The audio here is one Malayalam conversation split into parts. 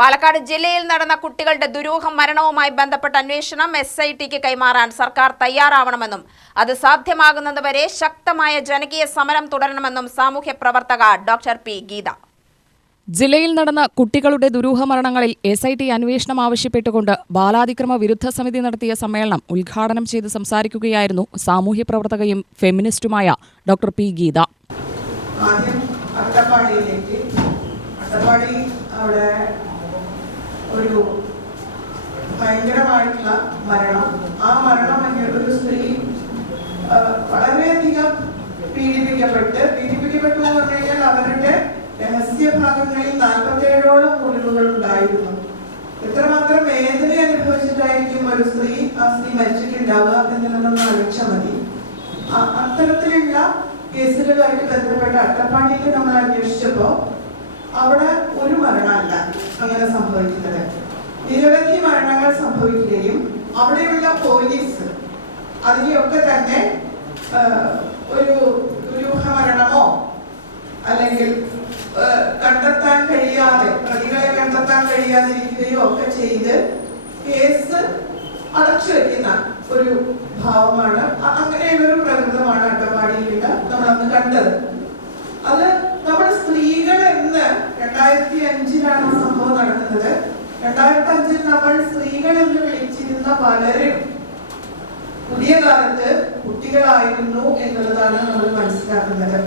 പാലക്കാട് ജില്ലയിൽ നടന്ന കുട്ടികളുടെ ദുരൂഹ മരണവുമായി ബന്ധപ്പെട്ട അന്വേഷണം SITക്ക് കൈമാറാൻ സർക്കാർ തയ്യാറാവണമെന്നും അത് സാധ്യമാകുന്നതുവരെ ശക്തമായ ജനകീയ സമരം തുടരണമെന്നും സാമൂഹ്യ പ്രവർത്തക ഡോക്ടർ പി ഗീത. ജില്ലയിൽ നടന്ന കുട്ടികളുടെ ദുരൂഹ മരണങ്ങളിൽ SIT അന്വേഷണം ആവശ്യപ്പെട്ടുകൊണ്ട് ബാലാതിക്രമ വിരുദ്ധ സമിതി നടത്തിയ സമ്മേളനം ഉദ്ഘാടനം ചെയ്ത് സംസാരിക്കുകയായിരുന്നു സാമൂഹ്യ പ്രവർത്തകയും ഫെമിനിസ്റ്റുമായ ഡോക്ടർ പി ഗീത. ഒരു ഭയങ്കരമായിട്ടുള്ള മരണം. ആ മരണം ഒരു സ്ത്രീ വളരെയധികം പീഡിപ്പിക്കപ്പെട്ടു എന്ന് പറഞ്ഞു കഴിഞ്ഞാൽ അവരുടെ രഹസ്യഭാഗങ്ങളിൽ 47ഓളം മുറിവുകൾ ഉണ്ടായിരുന്നു. എത്രമാത്രം വേദന അനുഭവിച്ചിട്ടായിരിക്കും ഒരു സ്ത്രീ മരിച്ചിട്ടുണ്ടാവുക എന്നുള്ളതൊന്ന് ആലോചിച്ചാൽ മതി. അത്തരത്തിലുള്ള കേസുകളുമായിട്ട് ബന്ധപ്പെട്ട അട്ടപ്പാടിയിൽ നമ്മൾ അന്വേഷിച്ചപ്പോൾ അവിടെ ഒരു മരണമല്ല അങ്ങനെ സംഭവിക്കുന്നത്. നിരവധി മരണങ്ങൾ സംഭവിക്കുകയും അവിടെയുള്ള പോലീസ് അതിനെയൊക്കെ തന്നെ ഒരു ദുരൂഹ മരണമോ അല്ലെങ്കിൽ പ്രതികളെ കണ്ടെത്താൻ കഴിയാതിരിക്കുകയോ ഒക്കെ ചെയ്ത് കേസ് അടച്ചു വെക്കുന്ന ഒരു ഭാവമാണ്. അങ്ങനെയുള്ളൊരു പ്രകൃതമാണ് അട്ടപ്പാടിയിലുള്ള നമ്മളന്ന് കണ്ടത്. അത് നമ്മുടെ സ്ത്രീകൾ എന്ന് 2005-ലാണ് സംഭവം നടക്കുന്നത്. 2005-ൽ നമ്മൾ സ്ത്രീകൾ എന്ന് വിളിച്ചിരുന്ന പലരും പുതിയ കാലത്ത് കുട്ടികളായിരുന്നു എന്നുള്ളതാണ് നമ്മൾ മനസ്സിലാക്കുന്നത്.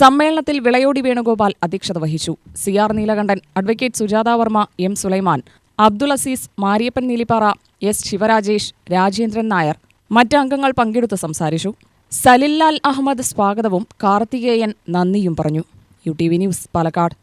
സമ്മേളനത്തിൽ വിളയോടി വേണുഗോപാൽ അധ്യക്ഷത വഹിച്ചു. CR Neelakantan, advocate Sujatha Varma, M Sulaiman, Abdul Azeez, Mariappan Neelippara, S Sivarajesh, Rajendran Nair മറ്റ് അംഗങ്ങൾ പങ്കെടുത്ത് സംസാരിച്ചു. സലിൽലാൽ അഹമ്മദ് സ്വാഗതവും കാർത്തികേയൻ നന്ദിയും പറഞ്ഞു. UTV news, Palakkad.